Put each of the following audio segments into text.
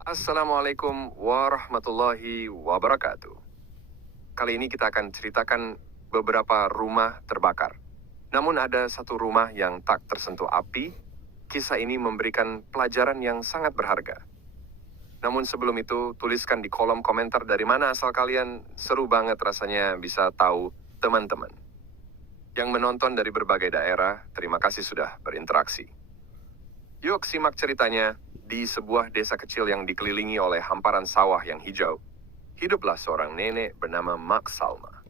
Assalamualaikum warahmatullahi wabarakatuh. Kali ini kita akan ceritakan beberapa rumah terbakar. Namun ada satu rumah yang tak tersentuh api. Kisah ini memberikan pelajaran yang sangat berharga. Namun sebelum itu, tuliskan di kolom komentar dari mana asal kalian. Seru banget rasanya bisa tahu teman-teman. Yang menonton dari berbagai daerah, terima kasih sudah berinteraksi. Yuk simak ceritanya. Di sebuah desa kecil yang dikelilingi oleh hamparan sawah yang hijau, hiduplah seorang nenek bernama Mak Salma.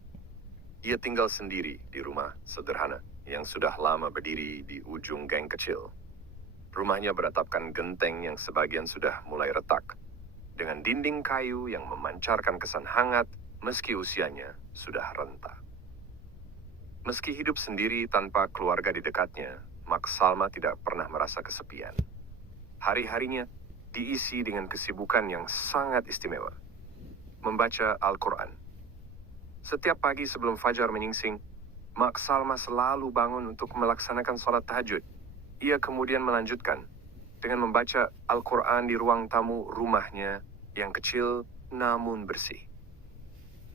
Ia tinggal sendiri di rumah sederhana yang sudah lama berdiri di ujung gang kecil. Rumahnya beratapkan genteng yang sebagian sudah mulai retak, dengan dinding kayu yang memancarkan kesan hangat meski usianya sudah renta. Meski hidup sendiri tanpa keluarga di dekatnya, Mak Salma tidak pernah merasa kesepian. Hari-harinya diisi dengan kesibukan yang sangat istimewa. Membaca Al-Quran. Setiap pagi sebelum fajar menyingsing, Mak Salma selalu bangun untuk melaksanakan sholat tahajud. Ia kemudian melanjutkan dengan membaca Al-Quran di ruang tamu rumahnya yang kecil namun bersih.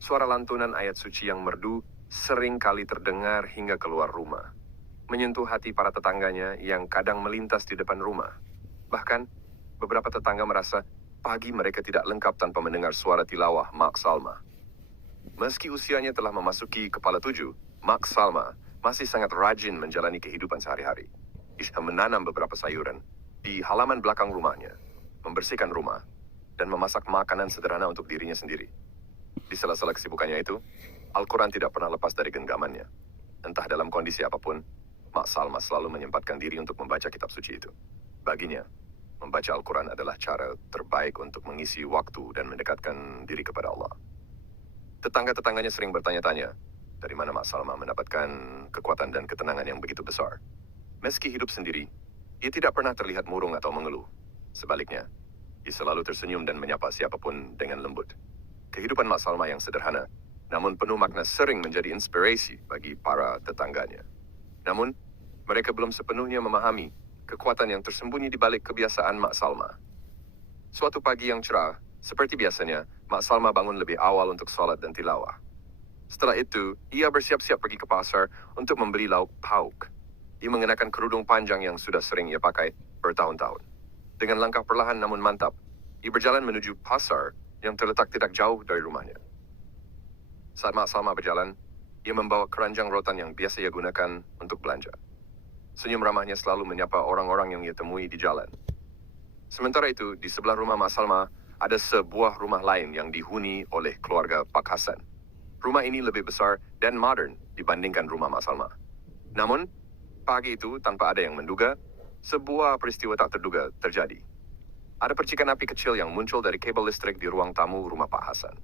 Suara lantunan ayat suci yang merdu sering kali terdengar hingga keluar rumah, menyentuh hati para tetangganya yang kadang melintas di depan rumah. Bahkan, beberapa tetangga merasa pagi mereka tidak lengkap tanpa mendengar suara tilawah Mak Salma. Meski usianya telah memasuki kepala 7, Mak Salma masih sangat rajin menjalani kehidupan sehari-hari. Ia menanam beberapa sayuran di halaman belakang rumahnya, membersihkan rumah, dan memasak makanan sederhana untuk dirinya sendiri. Di sela-sela kesibukannya itu, Al-Quran tidak pernah lepas dari genggamannya. Entah dalam kondisi apapun, Mak Salma selalu menyempatkan diri untuk membaca kitab suci itu. Baginya, membaca Al-Quran adalah cara terbaik untuk mengisi waktu dan mendekatkan diri kepada Allah. Tetangga-tetangganya sering bertanya-tanya, dari mana Mak Salma mendapatkan kekuatan dan ketenangan yang begitu besar. Meski hidup sendiri, ia tidak pernah terlihat murung atau mengeluh. Sebaliknya, ia selalu tersenyum dan menyapa siapapun dengan lembut. Kehidupan Mak Salma yang sederhana, namun penuh makna sering menjadi inspirasi bagi para tetangganya. Namun, mereka belum sepenuhnya memahami kekuatan yang tersembunyi di balik kebiasaan Mak Salma. Suatu pagi yang cerah, seperti biasanya, Mak Salma bangun lebih awal untuk sholat dan tilawah. Setelah itu, ia bersiap-siap pergi ke pasar untuk membeli lauk pauk. Ia mengenakan kerudung panjang yang sudah sering ia pakai bertahun-tahun. Dengan langkah perlahan namun mantap, ia berjalan menuju pasar yang terletak tidak jauh dari rumahnya. Saat Mak Salma berjalan, ia membawa keranjang rotan yang biasa ia gunakan untuk belanja. Senyum ramahnya selalu menyapa orang-orang yang ia temui di jalan. Sementara itu, di sebelah rumah Mak Salma, ada sebuah rumah lain yang dihuni oleh keluarga Pak Hasan. Rumah ini lebih besar dan modern dibandingkan rumah Mak Salma. Namun, pagi itu tanpa ada yang menduga, sebuah peristiwa tak terduga terjadi. Ada percikan api kecil yang muncul dari kabel listrik di ruang tamu rumah Pak Hasan.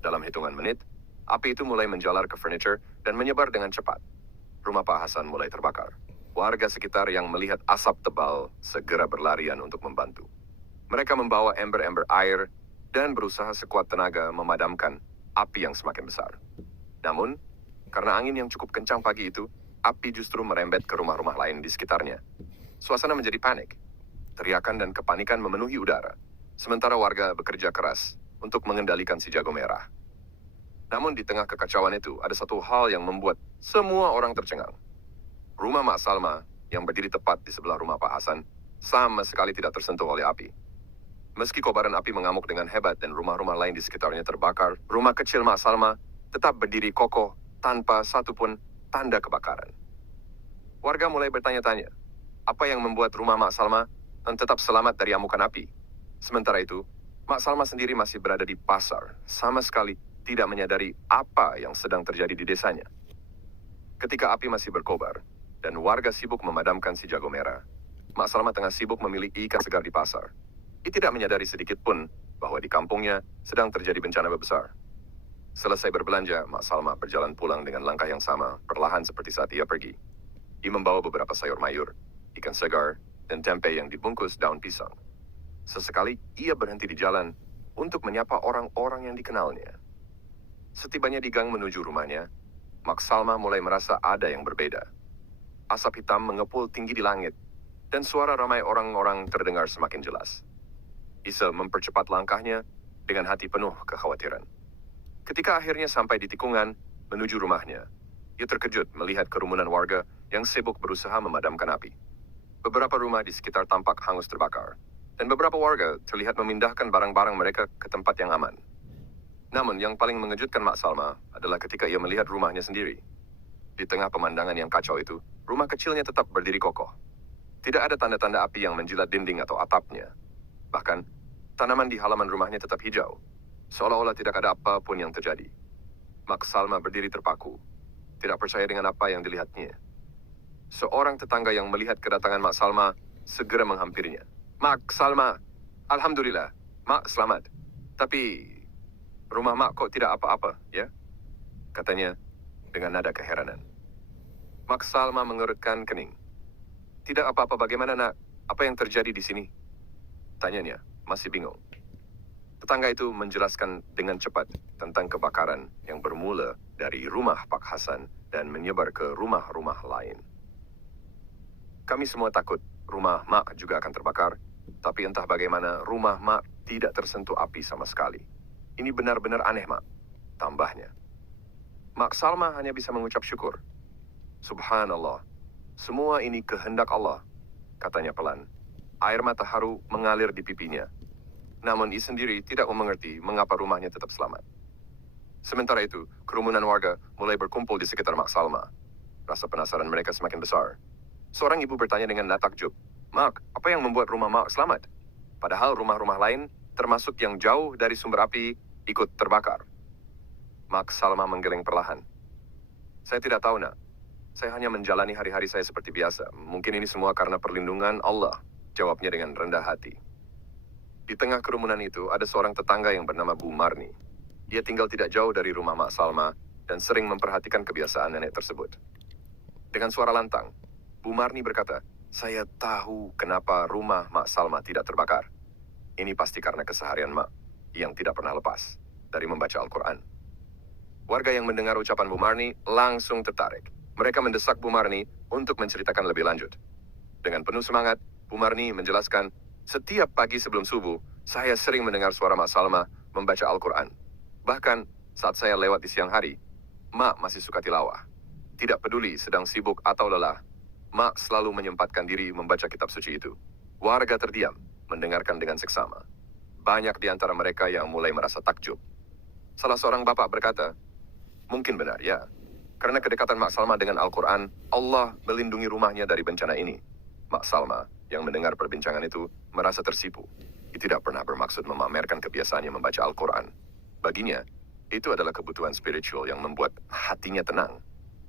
Dalam hitungan menit, api itu mulai menjalar ke furniture dan menyebar dengan cepat. Rumah Pak Hasan mulai terbakar. Warga sekitar yang melihat asap tebal segera berlarian untuk membantu. Mereka membawa ember-ember air dan berusaha sekuat tenaga memadamkan api yang semakin besar. Namun, karena angin yang cukup kencang pagi itu, api justru merembet ke rumah-rumah lain di sekitarnya. Suasana menjadi panik. Teriakan dan kepanikan memenuhi udara. Sementara warga bekerja keras untuk mengendalikan si jago merah. Namun di tengah kekacauan itu, ada satu hal yang membuat semua orang tercengang. Rumah Mak Salma, yang berdiri tepat di sebelah rumah Pak Hasan, sama sekali tidak tersentuh oleh api. Meski kobaran api mengamuk dengan hebat dan rumah-rumah lain di sekitarnya terbakar, rumah kecil Mak Salma tetap berdiri kokoh tanpa satupun tanda kebakaran. Warga mulai bertanya-tanya, apa yang membuat rumah Mak Salma tetap selamat dari amukan api? Sementara itu, Mak Salma sendiri masih berada di pasar, sama sekali tidak menyadari apa yang sedang terjadi di desanya. Ketika api masih berkobar, dan warga sibuk memadamkan si jago merah, Mak Salma tengah sibuk memilih ikan segar di pasar. Ia tidak menyadari sedikit pun bahwa di kampungnya sedang terjadi bencana besar. Selesai berbelanja, Mak Salma berjalan pulang dengan langkah yang sama, perlahan seperti saat ia pergi. Ia membawa beberapa sayur mayur, ikan segar, dan tempe yang dibungkus daun pisang. Sesekali, ia berhenti di jalan untuk menyapa orang-orang yang dikenalnya. Setibanya di gang menuju rumahnya, Mak Salma mulai merasa ada yang berbeda. Asap hitam mengepul tinggi di langit, dan suara ramai orang-orang terdengar semakin jelas. Isa mempercepat langkahnya dengan hati penuh kekhawatiran. Ketika akhirnya sampai di tikungan menuju rumahnya, ia terkejut melihat kerumunan warga yang sibuk berusaha memadamkan api. Beberapa rumah di sekitar tampak hangus terbakar, dan beberapa warga terlihat memindahkan barang-barang mereka ke tempat yang aman. Namun yang paling mengejutkan Mak Salma adalah ketika ia melihat rumahnya sendiri. Di tengah pemandangan yang kacau itu, rumah kecilnya tetap berdiri kokoh. Tidak ada tanda-tanda api yang menjilat dinding atau atapnya. Bahkan, tanaman di halaman rumahnya tetap hijau, seolah-olah tidak ada apapun yang terjadi. Mak Salma berdiri terpaku, tidak percaya dengan apa yang dilihatnya. Seorang tetangga yang melihat kedatangan Mak Salma segera menghampirinya. "Mak Salma, Alhamdulillah, Mak selamat. Tapi, rumah Mak kok tidak apa-apa, ya?" katanya dengan nada keheranan. Mak Salma mengerutkan kening. "Tidak apa-apa, bagaimana nak? Apa yang terjadi di sini?" tanyanya, masih bingung. Tetangga itu menjelaskan dengan cepat tentang kebakaran yang bermula dari rumah Pak Hasan dan menyebar ke rumah-rumah lain. "Kami semua takut rumah Mak juga akan terbakar, tapi entah bagaimana rumah Mak tidak tersentuh api sama sekali. Ini benar-benar aneh, Mak," tambahnya. Mak Salma hanya bisa mengucap syukur. "Subhanallah, semua ini kehendak Allah," katanya pelan. Air mata haru mengalir di pipinya. Namun ia sendiri tidak mengerti mengapa rumahnya tetap selamat. Sementara itu, kerumunan warga mulai berkumpul di sekitar Mak Salma. Rasa penasaran mereka semakin besar. Seorang ibu bertanya dengan nada takjub, "Mak, apa yang membuat rumah Mak selamat? Padahal rumah-rumah lain, termasuk yang jauh dari sumber api, ikut terbakar." Mak Salma menggeleng perlahan. "Saya tidak tahu, nak. Saya hanya menjalani hari-hari saya seperti biasa. Mungkin ini semua karena perlindungan Allah," jawabnya dengan rendah hati. Di tengah kerumunan itu, ada seorang tetangga yang bernama Bu Marni. Dia tinggal tidak jauh dari rumah Mak Salma dan sering memperhatikan kebiasaan nenek tersebut. Dengan suara lantang, Bu Marni berkata, "Saya tahu kenapa rumah Mak Salma tidak terbakar. Ini pasti karena keseharian Mak yang tidak pernah lepas dari membaca Al-Quran." Warga yang mendengar ucapan Bu Marni langsung tertarik. Mereka mendesak Bu Marni untuk menceritakan lebih lanjut. Dengan penuh semangat, Bu Marni menjelaskan, "Setiap pagi sebelum subuh, saya sering mendengar suara Mak Salma membaca Al-Quran. Bahkan saat saya lewat di siang hari, Mak masih suka tilawah. Tidak peduli sedang sibuk atau lelah, Mak selalu menyempatkan diri membaca kitab suci itu." Warga terdiam, mendengarkan dengan seksama. Banyak di antara mereka yang mulai merasa takjub. Salah seorang bapak berkata, "Mungkin benar, ya. Karena kedekatan Mak Salma dengan Al-Quran, Allah melindungi rumahnya dari bencana ini." Mak Salma yang mendengar perbincangan itu merasa tersipu. Ia tidak pernah bermaksud memamerkan kebiasaannya membaca Al-Quran. Baginya, itu adalah kebutuhan spiritual yang membuat hatinya tenang.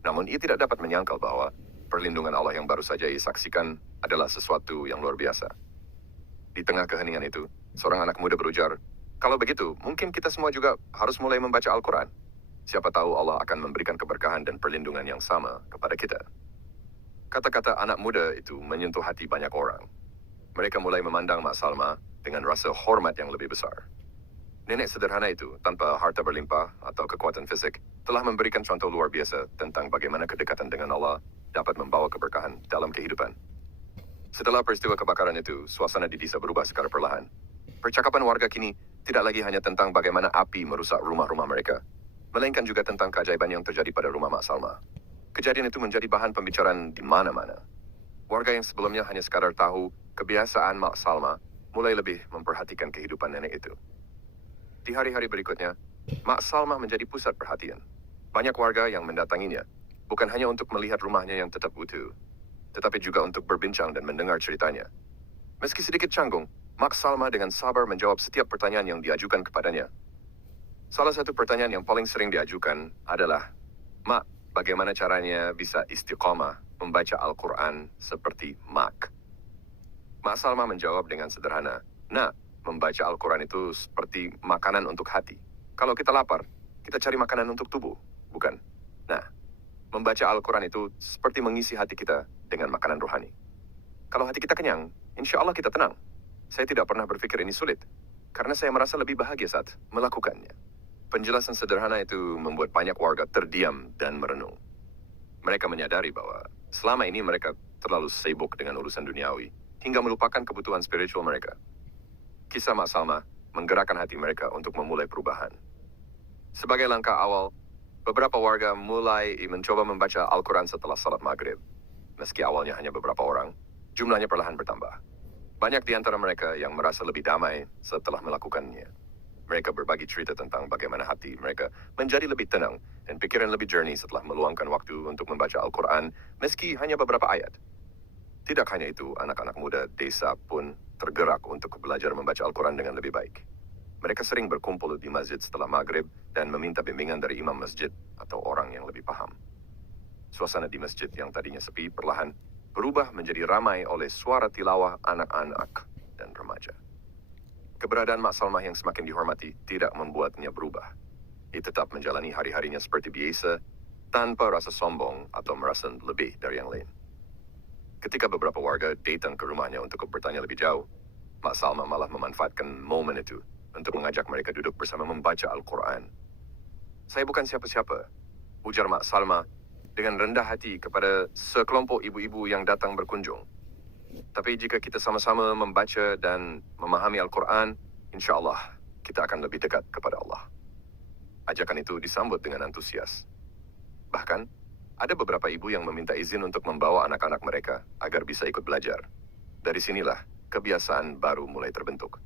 Namun ia tidak dapat menyangkal bahwa perlindungan Allah yang baru saja ia saksikan adalah sesuatu yang luar biasa. Di tengah keheningan itu, seorang anak muda berujar, "Kalau begitu, mungkin kita semua juga harus mulai membaca Al-Quran. Siapa tahu Allah akan memberikan keberkahan dan perlindungan yang sama kepada kita." Kata-kata anak muda itu menyentuh hati banyak orang. Mereka mulai memandang Mak Salma dengan rasa hormat yang lebih besar. Nenek sederhana itu, tanpa harta berlimpah atau kekuatan fisik, telah memberikan contoh luar biasa tentang bagaimana kedekatan dengan Allah dapat membawa keberkahan dalam kehidupan. Setelah peristiwa kebakaran itu, suasana di desa berubah secara perlahan. Percakapan warga kini tidak lagi hanya tentang bagaimana api merusak rumah-rumah mereka, melainkan juga tentang keajaiban yang terjadi pada rumah Mak Salma. Kejadian itu menjadi bahan pembicaraan di mana-mana. Warga yang sebelumnya hanya sekadar tahu kebiasaan Mak Salma mulai lebih memperhatikan kehidupan nenek itu. Di hari-hari berikutnya, Mak Salma menjadi pusat perhatian. Banyak warga yang mendatanginya, bukan hanya untuk melihat rumahnya yang tetap utuh, tetapi juga untuk berbincang dan mendengar ceritanya. Meski sedikit canggung, Mak Salma dengan sabar menjawab setiap pertanyaan yang diajukan kepadanya. Salah satu pertanyaan yang paling sering diajukan adalah, "Mak, bagaimana caranya bisa istiqomah membaca Al-Quran seperti Mak?" Mak Salma menjawab dengan sederhana, "Nak, membaca Al-Quran itu seperti makanan untuk hati. Kalau kita lapar, kita cari makanan untuk tubuh, bukan? Nah, membaca Al-Quran itu seperti mengisi hati kita dengan makanan rohani. Kalau hati kita kenyang, insya Allah kita tenang. Saya tidak pernah berpikir ini sulit, karena saya merasa lebih bahagia saat melakukannya." Penjelasan sederhana itu membuat banyak warga terdiam dan merenung. Mereka menyadari bahwa selama ini mereka terlalu sibuk dengan urusan duniawi, hingga melupakan kebutuhan spiritual mereka. Kisah Mak Salma menggerakkan hati mereka untuk memulai perubahan. Sebagai langkah awal, beberapa warga mulai mencoba membaca Al-Quran setelah salat maghrib. Meski awalnya hanya beberapa orang, jumlahnya perlahan bertambah. Banyak di antara mereka yang merasa lebih damai setelah melakukannya. Mereka berbagi cerita tentang bagaimana hati mereka menjadi lebih tenang dan pikiran lebih jernih setelah meluangkan waktu untuk membaca Al-Quran meski hanya beberapa ayat. Tidak hanya itu, anak-anak muda desa pun tergerak untuk belajar membaca Al-Quran dengan lebih baik. Mereka sering berkumpul di masjid setelah maghrib dan meminta bimbingan dari imam masjid atau orang yang lebih paham. Suasana di masjid yang tadinya sepi perlahan berubah menjadi ramai oleh suara tilawah anak-anak dan remaja. Keberadaan Mak Salmah yang semakin dihormati tidak membuatnya berubah. Ia tetap menjalani hari-harinya seperti biasa, tanpa rasa sombong atau merasa lebih dari yang lain. Ketika beberapa warga datang ke rumahnya untuk bertanya lebih jauh, Mak Salmah malah memanfaatkan momen itu untuk mengajak mereka duduk bersama membaca Al-Quran. Saya bukan siapa-siapa, ujar Mak Salmah dengan rendah hati kepada sekelompok ibu-ibu yang datang berkunjung. Tapi jika kita sama-sama membaca dan memahami Al-Quran, insya Allah kita akan lebih dekat kepada Allah. Ajakan itu disambut dengan antusias. Bahkan, ada beberapa ibu yang meminta izin untuk membawa anak-anak mereka agar bisa ikut belajar. Dari sinilah kebiasaan baru mulai terbentuk.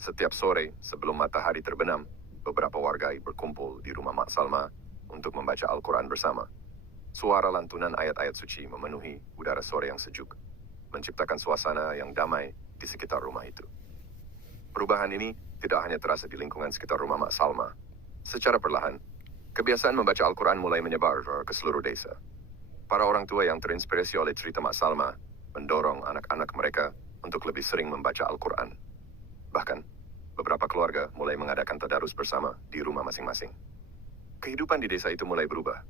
Setiap sore sebelum matahari terbenam, beberapa warga berkumpul di rumah Mak Salma untuk membaca Al-Quran bersama. Suara lantunan ayat-ayat suci memenuhi udara sore yang sejuk, menciptakan suasana yang damai di sekitar rumah itu. Perubahan ini tidak hanya terasa di lingkungan sekitar rumah Mak Salma. Secara perlahan, kebiasaan membaca Al-Quran mulai menyebar ke seluruh desa. Para orang tua yang terinspirasi oleh cerita Mak Salma mendorong anak-anak mereka untuk lebih sering membaca Al-Quran. Bahkan, beberapa keluarga mulai mengadakan tadarus bersama di rumah masing-masing. Kehidupan di desa itu mulai berubah.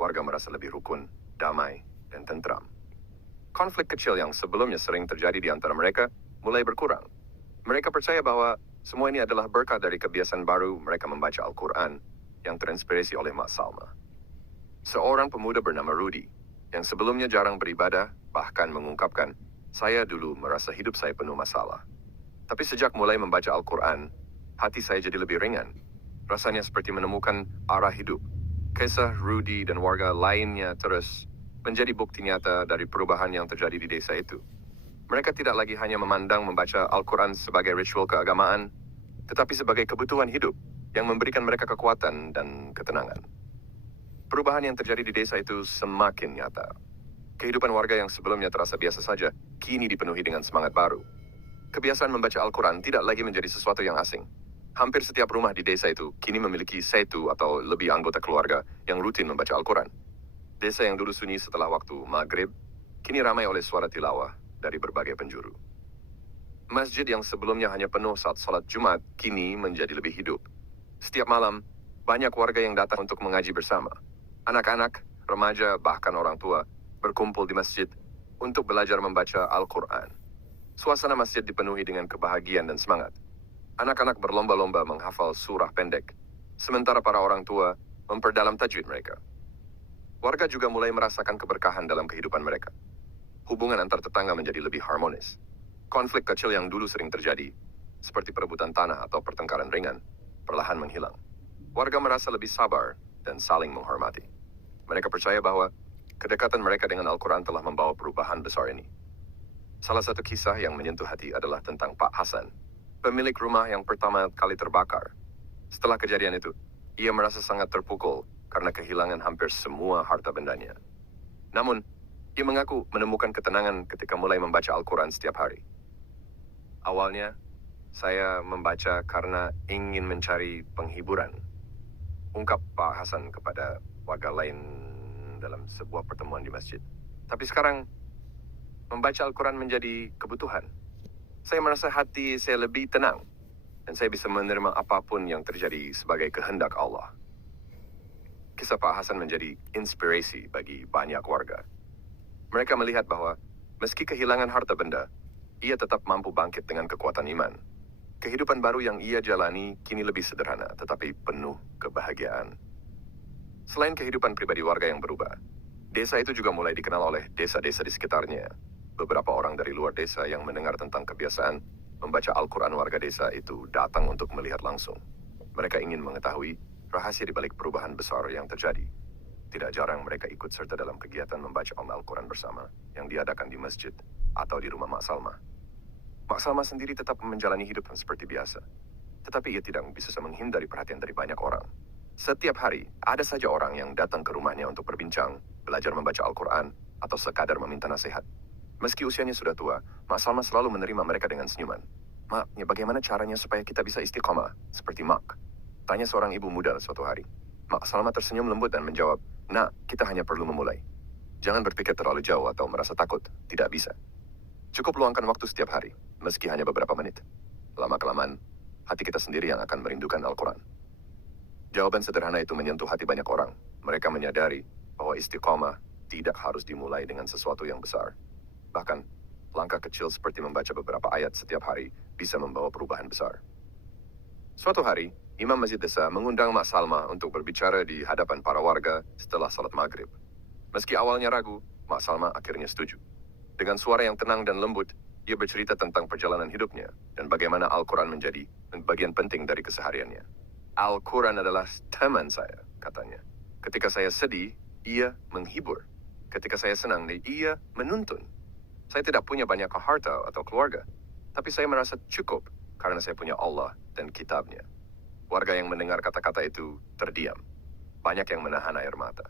Warga merasa lebih rukun, damai, dan tentram. Konflik kecil yang sebelumnya sering terjadi di antara mereka mulai berkurang. Mereka percaya bahwa semua ini adalah berkat dari kebiasaan baru mereka membaca Al-Quran yang terinspirasi oleh Mak Salma. Seorang pemuda bernama Rudy, yang sebelumnya jarang beribadah, bahkan mengungkapkan, "Saya dulu merasa hidup saya penuh masalah. Tapi sejak mulai membaca Al-Quran, hati saya jadi lebih ringan. Rasanya seperti menemukan arah hidup." Kisah Rudy dan warga lainnya terus menjadi bukti nyata dari perubahan yang terjadi di desa itu. Mereka tidak lagi hanya memandang membaca Al-Quran sebagai ritual keagamaan, tetapi sebagai kebutuhan hidup yang memberikan mereka kekuatan dan ketenangan. Perubahan yang terjadi di desa itu semakin nyata. Kehidupan warga yang sebelumnya terasa biasa saja, kini dipenuhi dengan semangat baru. Kebiasaan membaca Al-Quran tidak lagi menjadi sesuatu yang asing. Hampir setiap rumah di desa itu kini memiliki satu atau lebih anggota keluarga yang rutin membaca Al-Quran. Desa yang dulu sunyi setelah waktu maghrib, kini ramai oleh suara tilawah dari berbagai penjuru. Masjid yang sebelumnya hanya penuh saat salat Jumat, kini menjadi lebih hidup. Setiap malam, banyak warga yang datang untuk mengaji bersama. Anak-anak, remaja, bahkan orang tua berkumpul di masjid untuk belajar membaca Al-Quran. Suasana masjid dipenuhi dengan kebahagiaan dan semangat. Anak-anak berlomba-lomba menghafal surah pendek, sementara para orang tua memperdalam tajwid mereka. Warga juga mulai merasakan keberkahan dalam kehidupan mereka. Hubungan antar tetangga menjadi lebih harmonis. Konflik kecil yang dulu sering terjadi, seperti perebutan tanah atau pertengkaran ringan, perlahan menghilang. Warga merasa lebih sabar dan saling menghormati. Mereka percaya bahwa kedekatan mereka dengan Al-Quran telah membawa perubahan besar ini. Salah satu kisah yang menyentuh hati adalah tentang Pak Hasan, pemilik rumah yang pertama kali terbakar. Setelah kejadian itu, ia merasa sangat terpukul karena kehilangan hampir semua harta bendanya. Namun, ia mengaku menemukan ketenangan ketika mulai membaca Al-Quran setiap hari. Awalnya, saya membaca karena ingin mencari penghiburan, ungkap Pak Hasan kepada warga lain dalam sebuah pertemuan di masjid. Tapi sekarang, membaca Al-Quran menjadi kebutuhan. Saya merasa hati saya lebih tenang, dan saya bisa menerima apapun yang terjadi sebagai kehendak Allah. Kisah Pak Hasan menjadi inspirasi bagi banyak warga. Mereka melihat bahwa, meski kehilangan harta benda, ia tetap mampu bangkit dengan kekuatan iman. Kehidupan baru yang ia jalani kini lebih sederhana, tetapi penuh kebahagiaan. Selain kehidupan pribadi warga yang berubah, desa itu juga mulai dikenal oleh desa-desa di sekitarnya. Beberapa orang dari luar desa yang mendengar tentang kebiasaan membaca Al-Quran, warga desa itu datang untuk melihat langsung. Mereka ingin mengetahui rahasia di balik perubahan besar yang terjadi. Tidak jarang mereka ikut serta dalam kegiatan membaca Al-Quran bersama yang diadakan di masjid atau di rumah Mak Salma. Mak Salma sendiri tetap menjalani hidup seperti biasa. Tetapi ia tidak bisa menghindari perhatian dari banyak orang. Setiap hari, ada saja orang yang datang ke rumahnya untuk berbincang, belajar membaca Al-Quran, atau sekadar meminta nasihat. Meski usianya sudah tua, Mak Salma selalu menerima mereka dengan senyuman. "Mak, bagaimana caranya supaya kita bisa istiqomah, seperti Mak?" Tanya seorang ibu muda suatu hari. Mak Salma tersenyum lembut dan menjawab, "Nak, kita hanya perlu memulai. Jangan berpikir terlalu jauh atau merasa takut, tidak bisa. Cukup luangkan waktu setiap hari, meski hanya beberapa menit. Lama-kelamaan, hati kita sendiri yang akan merindukan Al-Quran." Jawaban sederhana itu menyentuh hati banyak orang. Mereka menyadari bahwa istiqomah tidak harus dimulai dengan sesuatu yang besar. Bahkan, langkah kecil seperti membaca beberapa ayat setiap hari bisa membawa perubahan besar. Suatu hari, Imam Masjid Desa mengundang Mak Salma untuk berbicara di hadapan para warga setelah salat maghrib. Meski awalnya ragu, Mak Salma akhirnya setuju. Dengan suara yang tenang dan lembut, ia bercerita tentang perjalanan hidupnya dan bagaimana Al-Quran menjadi bagian penting dari kesehariannya. "Al-Quran adalah teman saya," katanya. "Ketika saya sedih, ia menghibur. Ketika saya senang, ia menuntun. Saya tidak punya banyak harta atau keluarga, tapi saya merasa cukup karena saya punya Allah dan kitabnya." Warga yang mendengar kata-kata itu terdiam. Banyak yang menahan air mata.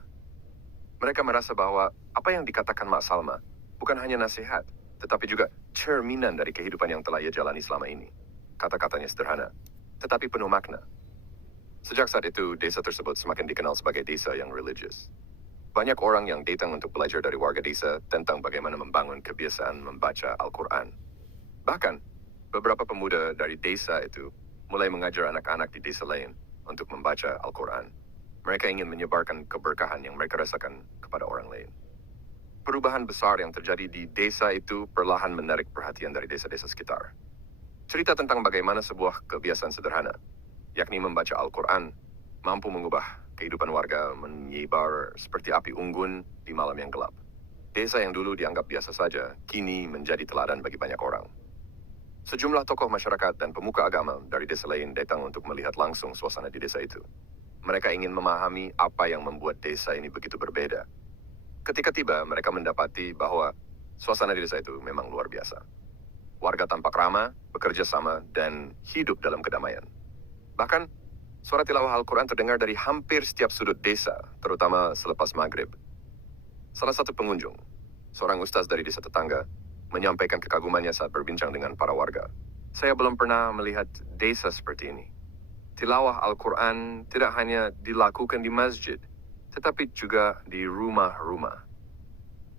Mereka merasa bahwa apa yang dikatakan Mak Salma bukan hanya nasihat, tetapi juga cerminan dari kehidupan yang telah ia jalani selama ini. Kata-katanya sederhana, tetapi penuh makna. Sejak saat itu, desa tersebut semakin dikenal sebagai desa yang religius. Banyak orang yang datang untuk belajar dari warga desa tentang bagaimana membangun kebiasaan membaca Al-Quran. Bahkan, beberapa pemuda dari desa itu mulai mengajar anak-anak di desa lain untuk membaca Al-Quran. Mereka ingin menyebarkan keberkahan yang mereka rasakan kepada orang lain. Perubahan besar yang terjadi di desa itu perlahan menarik perhatian dari desa-desa sekitar. Cerita tentang bagaimana sebuah kebiasaan sederhana, yakni membaca Al-Quran, mampu mengubah kehidupan warga menyebar seperti api unggun di malam yang gelap. Desa yang dulu dianggap biasa saja, kini menjadi teladan bagi banyak orang. Sejumlah tokoh masyarakat dan pemuka agama dari desa lain datang untuk melihat langsung suasana di desa itu. Mereka ingin memahami apa yang membuat desa ini begitu berbeda. Ketika tiba, mereka mendapati bahwa suasana di desa itu memang luar biasa. Warga tampak ramah, bekerja sama, dan hidup dalam kedamaian. Bahkan, suara tilawah Al-Quran terdengar dari hampir setiap sudut desa, terutama selepas maghrib. Salah satu pengunjung, seorang ustaz dari desa tetangga, menyampaikan kekagumannya saat berbincang dengan para warga. "Saya belum pernah melihat desa seperti ini. Tilawah Al-Quran tidak hanya dilakukan di masjid, tetapi juga di rumah-rumah.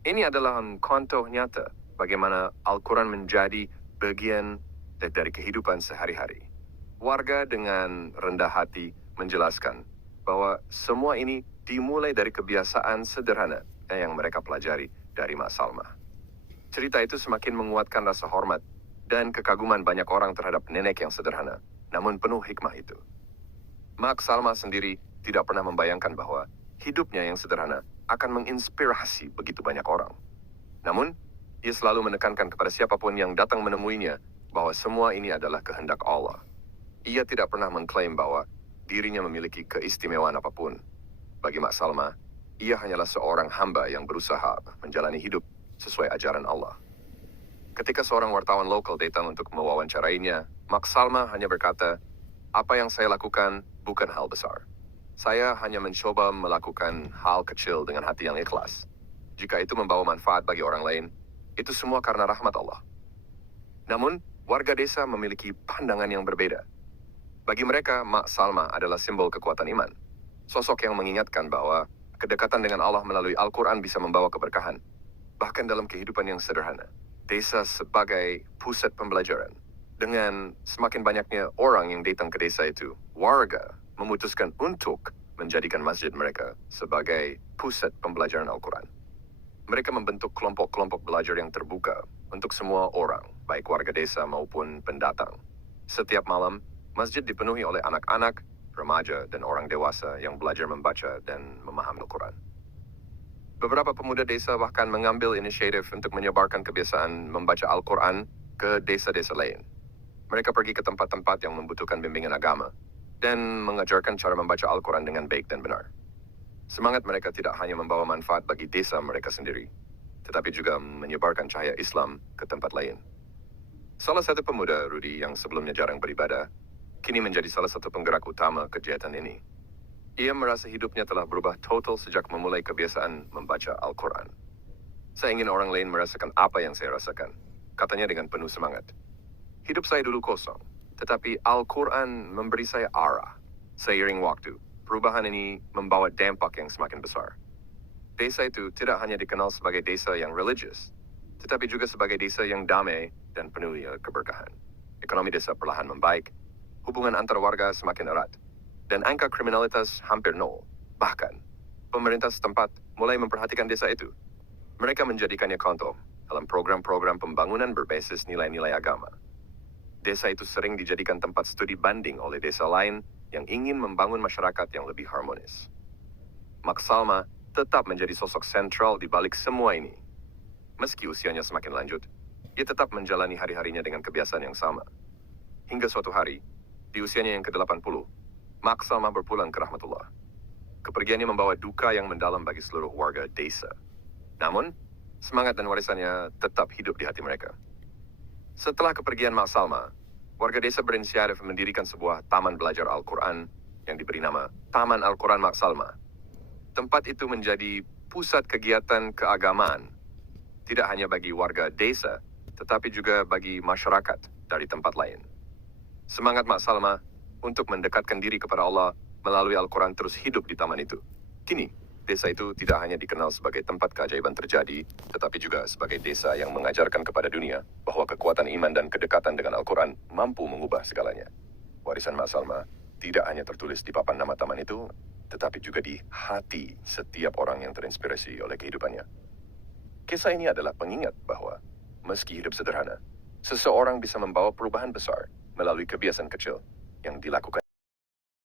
Ini adalah contoh nyata bagaimana Al-Quran menjadi bagian dari kehidupan sehari-hari." Warga dengan rendah hati menjelaskan bahwa semua ini dimulai dari kebiasaan sederhana yang mereka pelajari dari Mak Salma. Cerita itu semakin menguatkan rasa hormat dan kekaguman banyak orang terhadap nenek yang sederhana, namun penuh hikmah itu. Mak Salma sendiri tidak pernah membayangkan bahwa hidupnya yang sederhana akan menginspirasi begitu banyak orang. Namun, ia selalu menekankan kepada siapapun yang datang menemuinya bahwa semua ini adalah kehendak Allah. Ia tidak pernah mengklaim bahwa dirinya memiliki keistimewaan apapun. Bagi Mak Salma, ia hanyalah seorang hamba yang berusaha menjalani hidup sesuai ajaran Allah. Ketika seorang wartawan lokal datang untuk mewawancarainya, Mak Salma hanya berkata, "Apa yang saya lakukan bukan hal besar. Saya hanya mencoba melakukan hal kecil dengan hati yang ikhlas. Jika itu membawa manfaat bagi orang lain, itu semua karena rahmat Allah." Namun, warga desa memiliki pandangan yang berbeda. Bagi mereka, Mak Salma adalah simbol kekuatan iman. Sosok yang mengingatkan bahwa kedekatan dengan Allah melalui Al-Quran bisa membawa keberkahan. Bahkan dalam kehidupan yang sederhana, desa sebagai pusat pembelajaran. Dengan semakin banyaknya orang yang datang ke desa itu, warga memutuskan untuk menjadikan masjid mereka sebagai pusat pembelajaran Al-Quran. Mereka membentuk kelompok-kelompok belajar yang terbuka untuk semua orang, baik warga desa maupun pendatang. Setiap malam, masjid dipenuhi oleh anak-anak, remaja, dan orang dewasa yang belajar membaca dan memahami Al-Quran. Beberapa pemuda desa bahkan mengambil inisiatif untuk menyebarkan kebiasaan membaca Al-Quran ke desa-desa lain. Mereka pergi ke tempat-tempat yang membutuhkan bimbingan agama dan mengajarkan cara membaca Al-Quran dengan baik dan benar. Semangat mereka tidak hanya membawa manfaat bagi desa mereka sendiri, tetapi juga menyebarkan cahaya Islam ke tempat lain. Salah satu pemuda, Rudy, yang sebelumnya jarang beribadah, kini menjadi salah satu penggerak utama kegiatan ini. Ia merasa hidupnya telah berubah total sejak memulai kebiasaan membaca Al-Quran. Saya ingin orang lain merasakan apa yang saya rasakan, katanya dengan penuh semangat. Hidup saya dulu kosong, tetapi Al-Quran memberi saya arah. Seiring waktu, perubahan ini membawa dampak yang semakin besar. Desa itu tidak hanya dikenal sebagai desa yang religius, tetapi juga sebagai desa yang damai dan penuh keberkahan. Ekonomi desa perlahan membaik, hubungan antar warga semakin erat, dan angka kriminalitas hampir nol. Bahkan, pemerintah setempat mulai memperhatikan desa itu. Mereka menjadikannya contoh dalam program-program pembangunan berbasis nilai-nilai agama. Desa itu sering dijadikan tempat studi banding oleh desa lain yang ingin membangun masyarakat yang lebih harmonis. Mak Salma tetap menjadi sosok sentral di balik semua ini. Meski usianya semakin lanjut, ia tetap menjalani hari-harinya dengan kebiasaan yang sama. Hingga suatu hari, di usianya yang ke-80, Mak Salma berpulang ke rahmatullah. Kepergiannya membawa duka yang mendalam bagi seluruh warga desa. Namun, semangat dan warisannya tetap hidup di hati mereka. Setelah kepergian Mak Salma, warga desa berinisiatif mendirikan sebuah taman belajar Al-Quran yang diberi nama Taman Al-Quran Mak Salma. Tempat itu menjadi pusat kegiatan keagamaan, tidak hanya bagi warga desa, tetapi juga bagi masyarakat dari tempat lain. Semangat Mak Salma untuk mendekatkan diri kepada Allah melalui Al-Quran terus hidup di taman itu. Kini, desa itu tidak hanya dikenal sebagai tempat keajaiban terjadi, tetapi juga sebagai desa yang mengajarkan kepada dunia bahwa kekuatan iman dan kedekatan dengan Al-Quran mampu mengubah segalanya. Warisan Mak Salma tidak hanya tertulis di papan nama taman itu, tetapi juga di hati setiap orang yang terinspirasi oleh kehidupannya. Kisah ini adalah pengingat bahwa meski hidup sederhana, seseorang bisa membawa perubahan besar melalui kebiasaan kecil yang dilakukan